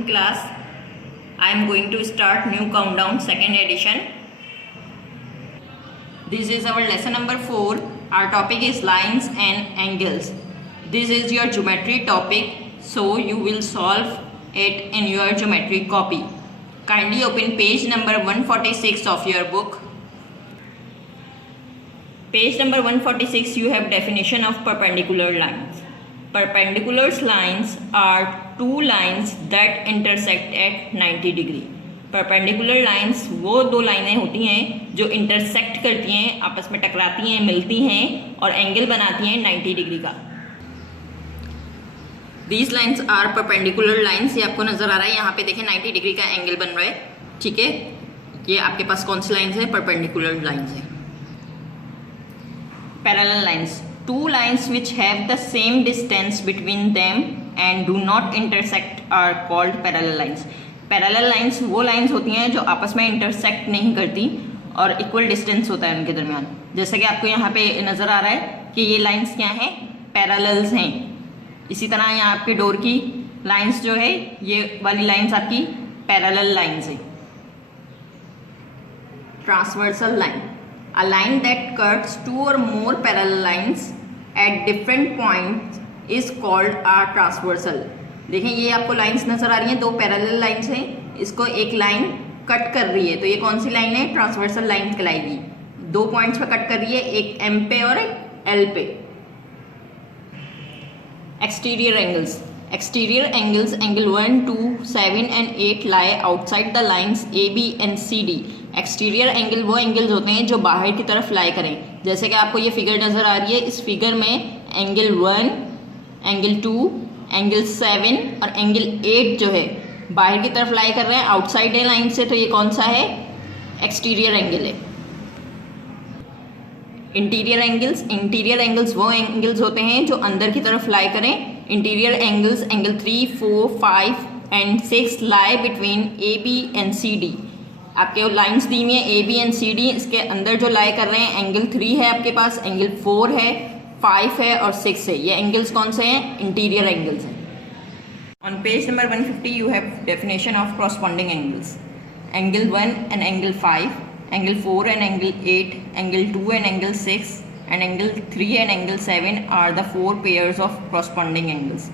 evening class. I am going to start new countdown second edition. This is our lesson number 4. Our topic is lines and angles. This is your geometry topic, so you will solve it in your geometry copy. Kindly open page number 146 of your book. Page number 146, you have definition of perpendicular lines. Perpendicular lines are two lines that intersect at 90 degree. Perpendicular lines वो दो लाइनें होती हैं जो intersect करती हैं, आपस में टकराती हैं, मिलती हैं और एंगल बनाती हैं 90 डिग्री का. These lines are perpendicular lines. ये आपको नजर आ रहा है, यहाँ पे देखें 90 डिग्री का एंगल बन रहा है. ठीक है, ये आपके पास कौन सी लाइंस है? परपेंडिकुलर लाइंस है. Parallel lines, two lines which have the same distance between them and do not intersect are called parallel lines. Parallel lines वो लाइंस होती हैं जो आपस में इंटरसेक्ट नहीं करती और इक्वल डिस्टेंस होता है उनके दरमियान. जैसे कि आपको यहाँ पे नज़र आ रहा है कि ये लाइंस क्या हैं? पैरेलल्स हैं. इसी तरह यहाँ आपके डोर की लाइंस जो है, ये वाली लाइंस आपकी पैरेलल लाइंस है. Transversal line, a line that cuts two or more parallel lines at different points is called a transversal. देखें, ये आपको लाइंस नजर आ रही हैं, दो पैरेलल लाइंस हैं, इसको एक लाइन कट कर रही है, तो ये कौन सी लाइन है? ट्रांसवर्सल लाइन कहलाएगी. दो पॉइंट्स पे कट कर रही है, एक एम पे और एक एल पे. Exterior angles, exterior angles angle 1, 2, 7 and 8 lie outside the lines AB and CD. Exterior angle वो एंगल्स होते हैं जो बाहर की तरफ लाई करें. जैसे कि आपको ये फिगर नज़र आ रही है, इस फिगर में एंगल 1, एंगल 2, एंगल 7 और एंगल 8 जो है बाहर की तरफ लाई कर रहे हैं आउटसाइड है लाइन से, तो ये कौन सा है? एक्सटीरियर एंगल है. इंटीरियर एंगल्स, इंटीरियर एंगल्स वो एंगल्स होते हैं जो अंदर की तरफ लाई करें. Interior angles angle 3, 4, 5 and 6 lie between A B and C D. आपके लाइंस दी हुई हैं A B and C D, इसके अंदर जो लाई कर रहे हैं एंगल 3 है आपके पास, एंगल 4 है, 5 है और 6 है. ये एंगल्स कौन से हैं? इंटीरियर एंगल्स हैं. On page number 150 you have definition of corresponding angles. Angle 1 and angle 5, angle 4 and angle 8, angle 2 and angle 6 and angle 3 and angle 7 are the four pairs of corresponding angles.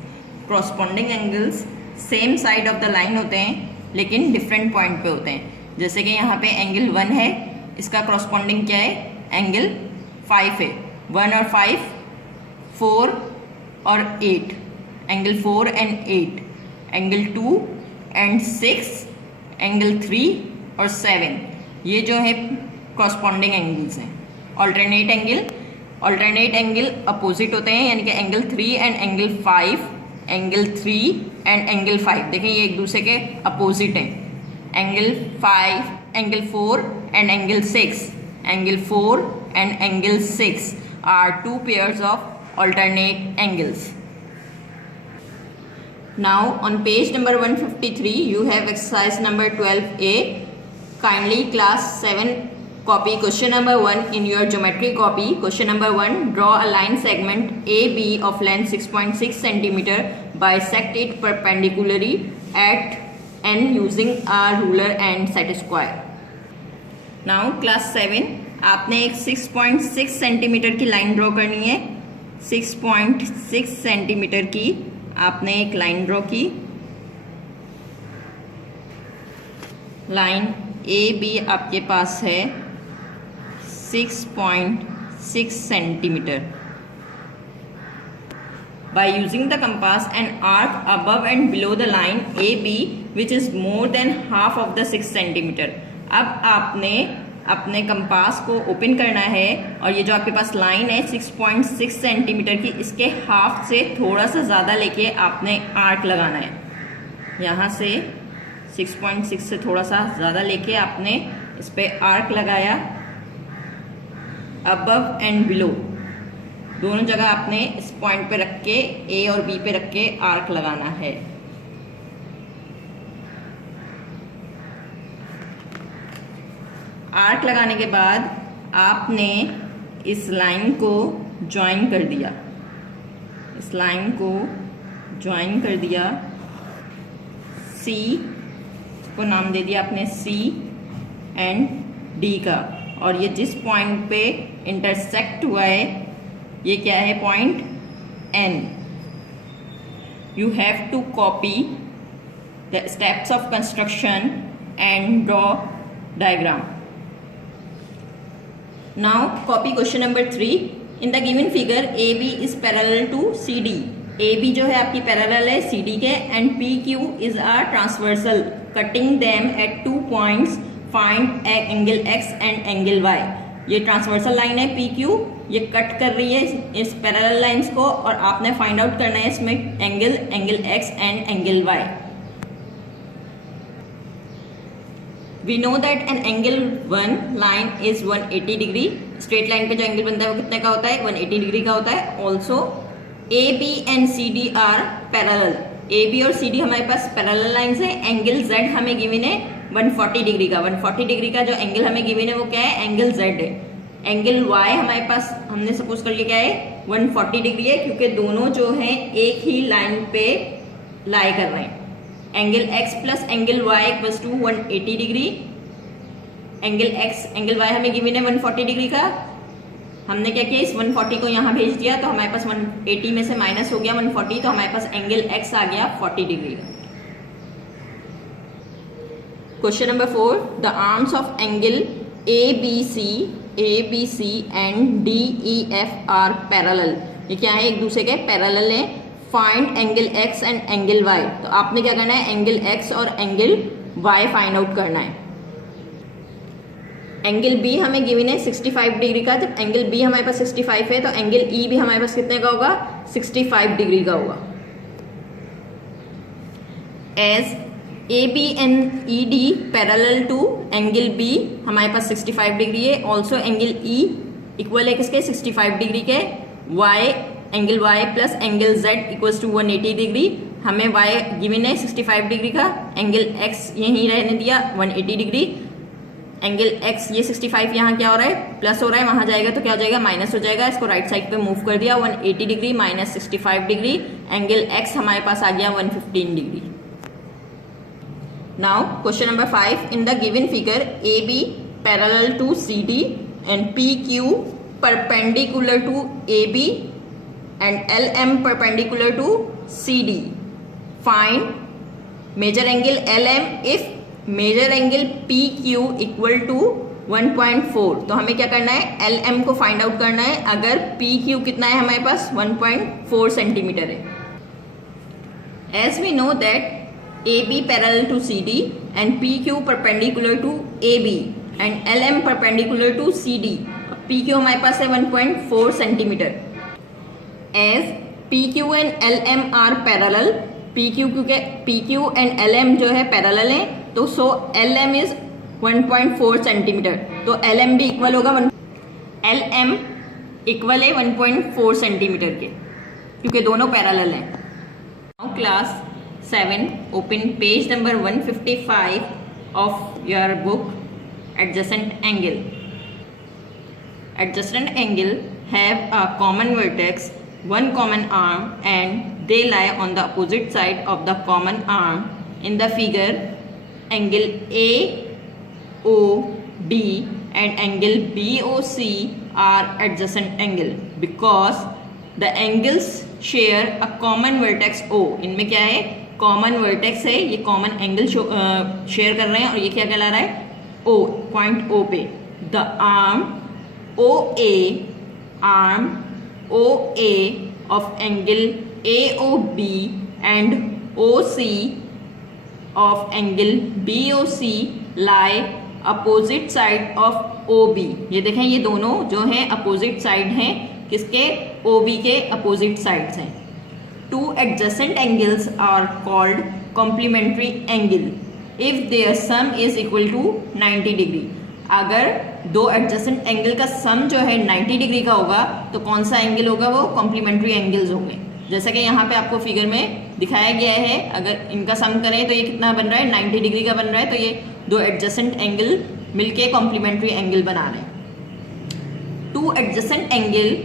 Corresponding angles same side of the line होते हैं लेकिन different point पे होते हैं. जैसे कि यहाँ पे एंगल 1 है, इसका corresponding क्या है? एंगल 5 है. 1 और 5, 4 और 8, angle 4 and 8, angle 2 and 6, angle 3 और 7, ये जो है corresponding angles हैं. ऑल्टरनेट एंगल अपोजिट होते हैं, यानी कि angle 3 and angle 5, angle 3 and angle 5 देखें ये एक दूसरे के अपोजिट हैं. Angle 5, angle 4 and angle 6, angle 4 and angle 6 are two pairs of alternate angles. Now on page number 153 you have exercise number 12A. Kindly class 7 copy question number 1 in your geometry copy. Question number 1, draw a line segment AB of length 6.6 cm, bisect it perpendicularly at N using a ruler and set square. Now class 7, आपने एक 6.6 centimetre की line draw करनी है. 6.6 centimetre की आपने एक line draw की. Line AB आपके पास है 6.6 centimeter. By using the compass and arc above and below the line AB, which is more than half of the 6 centimeter. अब आपने अपने कंपास को ओपन करना है और ये जो आपके पास लाइन है 6.6 सेंटीमीटर की, इसके हाफ से थोड़ा सा ज़्यादा लेके आपने आर्क लगाना है. यहाँ से 6.6 से थोड़ा सा ज़्यादा लेके आपने इस पर आर्क लगाया. अबव एंड बिलो दोनों जगह आपने इस पॉइंट पे रख के, ए और बी पे रख के आर्क लगाना है. आर्क लगाने के बाद आपने इस लाइन को ज्वाइन कर दिया. इस लाइन को ज्वाइन कर दिया सी को नाम दे दिया आपने सी एंड डी का, और ये जिस पॉइंट पे इंटरसेक्ट हुआ है ये क्या है, point N. You have to copy the steps of construction and draw diagram. Now copy question number 3। In the given figure A B is parallel to C D. A B जो है आपकी parallel है C D के, and P Q is a transversal cutting them at 2 points, find angle X and angle Y. ये transversal line है P Q, ये cut कर रही है इस पैरेलल लाइंस को, और आपने फाइंड आउट करना है इसमें angle X and angle Y. We know that an angle 1 line is 180 degree. Straight line पे जो एंगल बनता है वो कितने का होता है, 180 डिग्री का होता है। Also A B and C D are parallel. A B और सी डी हमारे पास पैरेलल लाइंस है। एंगल जेड हमें गिवन है 140 डिग्री का। 140 डिग्री का जो एंगल हमें गिवन है वो क्या है, एंगल जेड है। एंगल वाई हमारे पास हमने सपोज कर लिया क्या है, 140 डिग्री है, क्योंकि दोनों जो है एक ही लाइन पे लाई कर रहे हैं। Angle x plus angle y equals to 180 degree. Angle y हमें गिवन है 140 डिग्री का। हमने क्या किया, इस 140 को यहाँ भेज दिया तो हमारे पास 180 में से माइनस हो गया 140, तो हमारे पास एंगल x आ गया 40 डिग्री का। Question number 4। The arms of angle A B C and D E F are parallel. ये क्या है, एक दूसरे के पैरेलल है। Find angle x and angle y। तो आपने क्या करना है, एंगल x और एंगल y फाइंड आउट करना है। एंगल b हमें गिवन है 65 डिग्री का। जब एंगल b हमारे पास 65 है तो एंगल e भी हमारे पास कितने का होगा, 65 डिग्री का होगा। As A B and E D parallel to angle b हमारे पास 65 डिग्री है। ऑल्सो एंगल e इक्वल है किसके, 65 डिग्री के। Angle y plus angle z equals to 180 degree. हमें y गिवन है 65 डिग्री का, एंगल x यहीं रहने दिया 180 डिग्री। एंगल x ये 65 यहाँ क्या हो रहा है, प्लस हो रहा है, वहां जाएगा तो क्या हो जाएगा, माइनस हो जाएगा। इसको राइट साइड पे मूव कर दिया, 180 degree minus 65 degree. Angle x हमारे पास आ गया 115 degree. Now question number 5। In the given figure A B parallel to C D and P Q perpendicular to A B and LM perpendicular to CD. Find major angle LM if major angle PQ equal to 1.4। तो हमें क्या करना है, LM को find out करना है अगर PQ कितना है हमारे पास 1.4 सेंटीमीटर है। As we know that AB parallel to CD and PQ perpendicular to AB and LM perpendicular to CD। PQ हमारे पास है 1.4 centimetre. As PQ and LM are parallel, PQ and LM जो है parallel है, तो सो LM is 1.4 centimetre, तो LM भी equal होगा LM equal है 1.4 सेंटीमीटर के, क्योंकि दोनों पैरेलल हैं। Now class 7 open page number 155 of your book. Adjacent angle. Adjacent angle have a common vertex, one common arm, and they lie on the opposite side of the common arm. In the figure, angle AOD and angle BOC are adjacent angle because the angles share a common vertex O। इनमें क्या है, common vertex है, ये common angle share कर रहे हैं, और ये क्या कहला रहा है, O, point O पे। The arm OA of angle AOB and OC of angle BOC lie opposite side of OB। ये देखें, ये दोनों जो हैं अपोजिट साइड हैं, किसके, OB के अपोजिट साइड्स हैं। Two adjacent angles are called complementary angle if their sum is equal to 90 degree. अगर दो एडजेसेंट एंगल का सम जो है 90 डिग्री का होगा तो कौन सा एंगल होगा, वो कॉम्प्लीमेंट्री एंगल्स होंगे। जैसा कि यहाँ पे आपको फिगर में दिखाया गया है, अगर इनका सम करें तो ये कितना बन रहा है, 90 डिग्री का बन रहा है, तो ये दो एडजेसेंट एंगल मिलके कॉम्प्लीमेंट्री एंगल बना रहे हैं। Two adjacent angle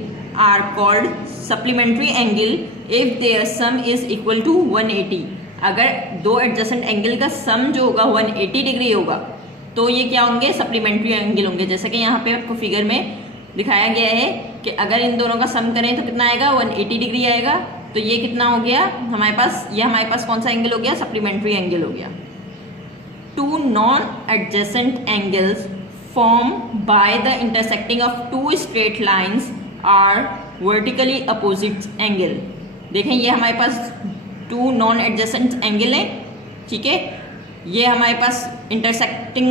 are called supplementary angle if their sum is equal to 180। अगर दो एडजेसेंट एंगल का सम जो होगा 180 डिग्री होगा तो ये क्या होंगे, सप्लीमेंट्री एंगल होंगे। जैसे कि यहाँ पे आपको फिगर में दिखाया गया है कि अगर इन दोनों का सम करें तो कितना आएगा, 180 डिग्री आएगा। तो ये कितना हो गया हमारे पास, ये हमारे पास कौन सा एंगल हो गया, सप्लीमेंट्री एंगल हो गया। Two non adjacent angles form by the intersecting of two straight lines are vertically opposite angle. देखें ये हमारे पास टू नॉन एडजेसेंट एंगल है, ठीक है। ये हमारे पास इंटरसेक्टिंग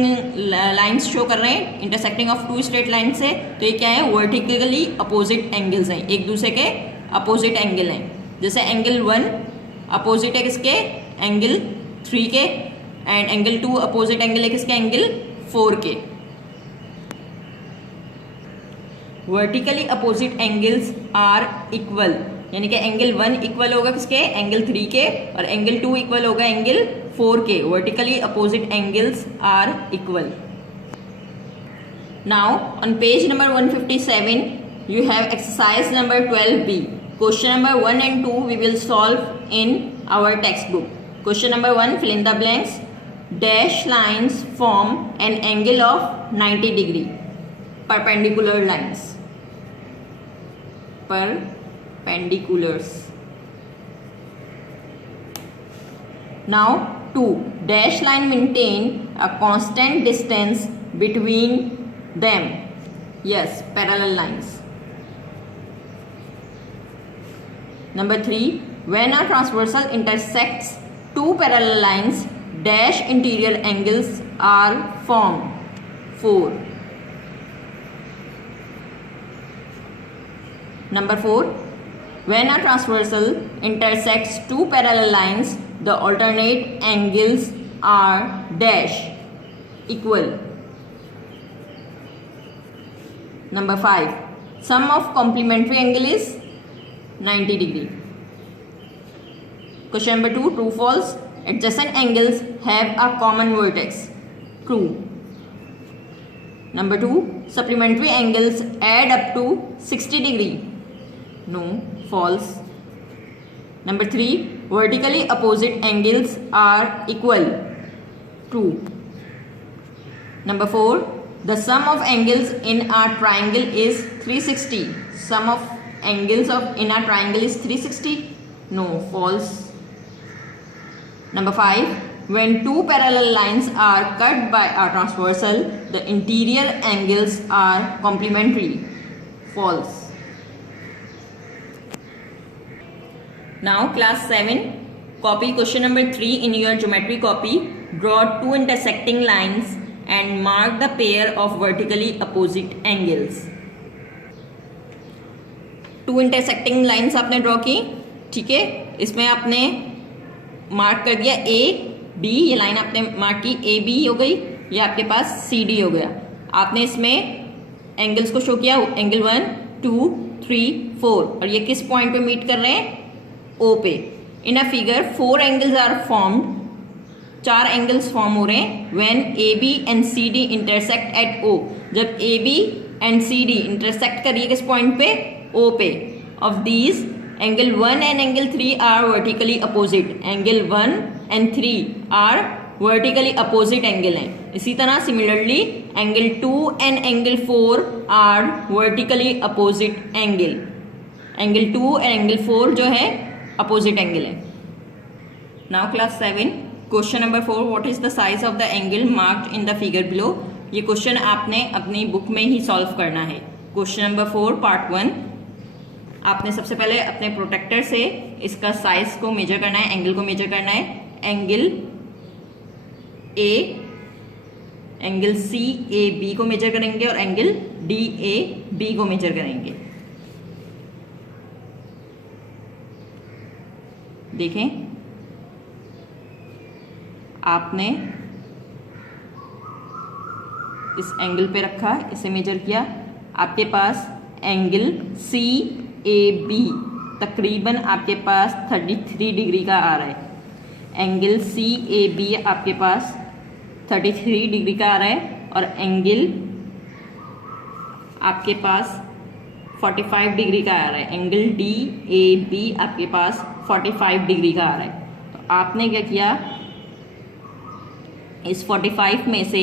लाइंस शो कर रहे हैं, intersecting of two straight line से। तो ये क्या है, वर्टिकली अपोजिट एंगल्स हैं, एक दूसरे के अपोजिट एंगल हैं। जैसे एंगल 1 अपोजिट है किसके, एंगल 3 के, एंड एंगल 2 अपोजिट एंगल है किसके, एंगल 4 के। Vertically opposite angles are equal, यानी कि एंगल 1 इक्वल होगा किसके, एंगल 3 के, और एंगल 2 इक्वल होगा एंगल 4 के। Vertically opposite angles are equal. Now on page number 157 you have exercise number 12b. Question number 1 and 2 we will solve in our textbook. Question number 1, fill in the blanks. Dash lines form an angle of 90 degree. Perpendicular lines. Perpendiculars. Now 2, dash line maintain a constant distance between them. Yes, parallel lines. Number 3, when a transversal intersects two parallel lines, dash interior angles are formed. 4. Number 4, when a transversal intersects two parallel lines, the alternate angles are dash equal. Number 5, sum of complementary angle is 90 degree. Question number 2, true false. Adjacent angles have a common vertex. True. Number 2, supplementary angles add up to 60 degree. No, false. Number 3, vertically opposite angles are equal. True. Number 4, the sum of angles in a triangle is 360. Sum of angles in a triangle is 360. No, false. Number 5, when two parallel lines are cut by a transversal, the interior angles are complementary. False. Now class 7, copy question number 3 in your geometry copy. Draw two intersecting lines and mark the pair of vertically opposite angles. Two intersecting lines आपने draw की, ठीक है। इसमें आपने mark कर दिया A B, ये line आपने मार्क की, ए बी हो गई, ये आपके पास सी डी हो गया। आपने इसमें एंगल्स को शो किया, एंगल 1 2 3 4, और ये किस पॉइंट पे मीट कर रहे हैं, ओ पे। In a figure 4 angles are formed, 4 angles form हो रहे हैं when A B and C D intersect at O. जब A B and C D intersect करिए किस पॉइंट पे, O पे। Of these, angle 1 and angle 3 are vertically opposite. Angle 1 and 3 are vertically opposite angle हैं। इसी तरह similarly angle 2 and angle 4 are vertically opposite angle. Angle 2 and angle 4 जो है opposite angle है। Now class 7, question number 4, what is the size of the angle marked in the figure below? ये question आपने अपनी book में ही solve करना है। Question number 4 part 1, आपने सबसे पहले अपने प्रोटेक्टर से इसका साइज को मेजर करना है, एंगल को मेजर करना है। Angle A, angle C A B को मेजर करेंगे और एंगल डी ए बी को मेजर करेंगे। देखें, आपने इस एंगल पे रखा, इसे मेजर किया, आपके पास एंगल सी ए बी तकरीबन आपके पास 33 डिग्री का आ रहा है। एंगल सी ए बी आपके पास 33 डिग्री का आ रहा है, और एंगल आपके पास 45 डिग्री का आ रहा है। एंगल डी ए बी आपके पास 45 डिग्री का आ रहा है। तो आपने क्या किया, इस 45 में से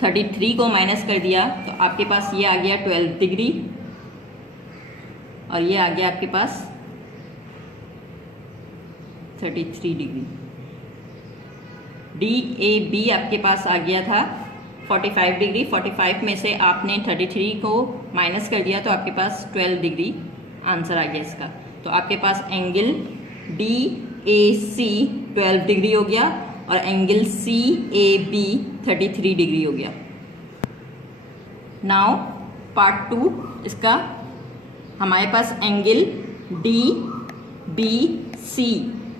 33 को माइनस कर दिया, तो आपके पास ये आ गया 12 डिग्री और ये आ गया आपके पास 33 डिग्री। DAB आपके पास आ गया था 45 डिग्री। 45 में से आपने 33 को माइनस कर दिया, तो आपके पास 12 डिग्री आंसर आ गया इसका। तो आपके पास एंगल DAC 12 डिग्री हो गया और एंगल CAB 33 डिग्री हो गया। नाउ पार्ट 2 इसका, हमारे पास एंगल DBC,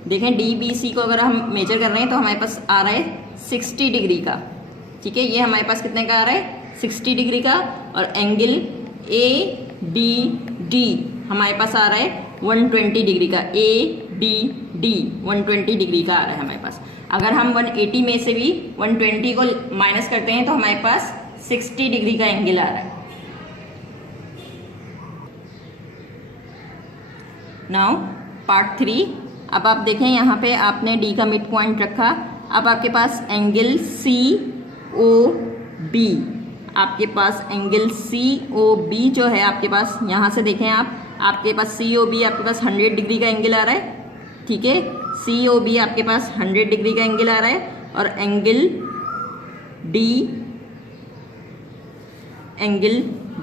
देखें DBC को अगर हम मेजर कर रहे हैं तो हमारे पास आ रहा है 60 डिग्री का, ठीक है। ये हमारे पास कितने का आ रहा है, 60 डिग्री का। और एंगल ABD हमारे पास आ रहा है 120 डिग्री का। ABD 120 डिग्री का आ रहा है हमारे पास। अगर हम 180 में से भी 120 को माइनस करते हैं तो हमारे पास 60 डिग्री का एंगल आ रहा है। नाउ पार्ट 3, अब आप देखें यहाँ पे आपने D का मिड पॉइंट रखा। अब आपके पास एंगल COB, आपके पास एंगल COB जो है आपके पास, यहाँ से देखें आप, आपके पास COB आपके पास 100 डिग्री का एंगल आ रहा है, ठीक है। COB आपके पास 100 डिग्री का एंगल आ रहा है और एंगल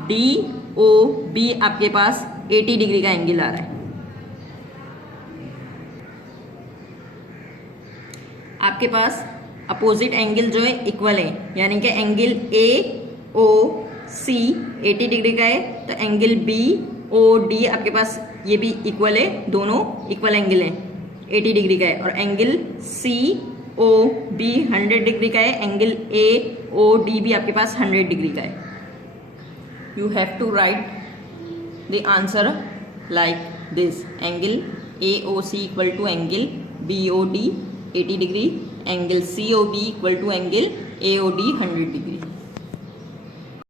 DOB आपके पास 80 डिग्री का एंगल आ रहा है। आपके पास अपोजिट एंगल जो है इक्वल है, यानी कि एंगल AOC 80 डिग्री का है, तो एंगल BOD आपके पास ये भी इक्वल है, दोनों इक्वल एंगल हैं, 80 डिग्री का है। और एंगल COB 100 डिग्री का है, एंगल AOD भी आपके पास 100 डिग्री का है। You have to write the answer like this, angle AOC equal to angle BOD 80 degree, angle COB equal to angle AOD 100 degree.